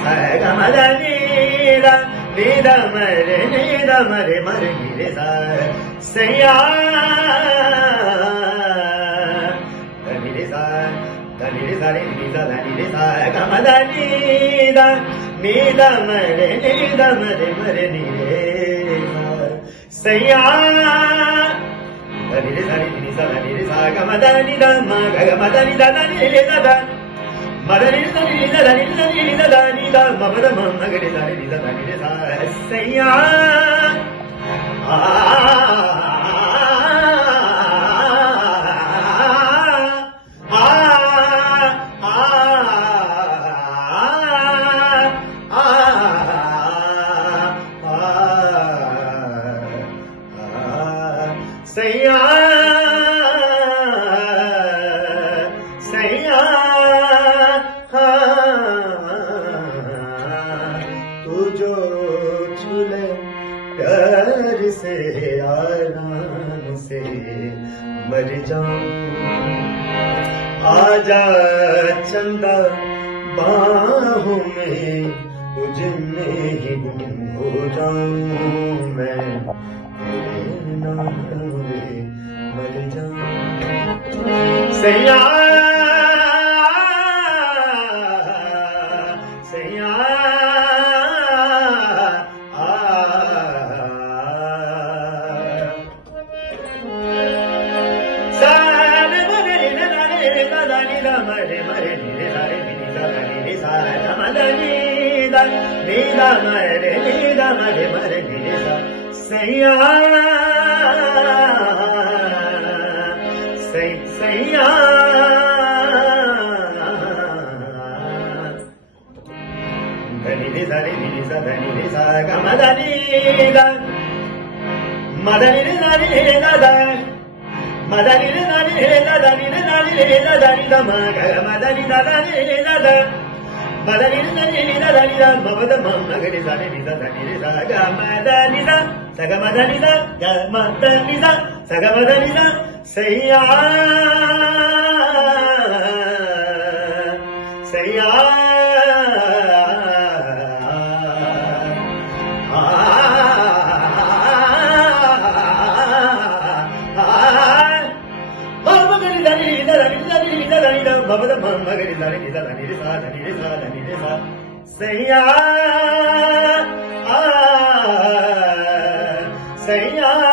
Sagamadaniza, Nida Mare Mare Nida, Saya Danida, Danida, Nida, Danida, Gamadanida, Nida Mare Mare Nida, Saya Danida, Nida, Danida, Gamadanida, Magamadaniza, Danida. Madanida, Danida, Danida, Danida, Danida, Mamada, Mamagadi, Danida, Danida, Saya. Saya. तू जो छुले प्यार से आराम से मर जाऊं आजा चंदा बाहों में तुझमें ही गुम हो जाऊं मैं तेरे नाम में मर जाऊं सैया Nida mare mare nida, Saya, Saya. Danida, Danida, Danida, Gamadanida, Madanida, Danida, Madanida, Danida, Danida, Danida, Danida, Magamadanida, Danida. Madanida, Danida, Danida, Mamada, Mamagadi, Danida, Danida, Gamadanida, Sagamadanida, Gamadanida, Sagamadanida, Saya, Saya. Mamada, Mamagadi, Danida, Danida, Danida, Danida, Saya, Saya.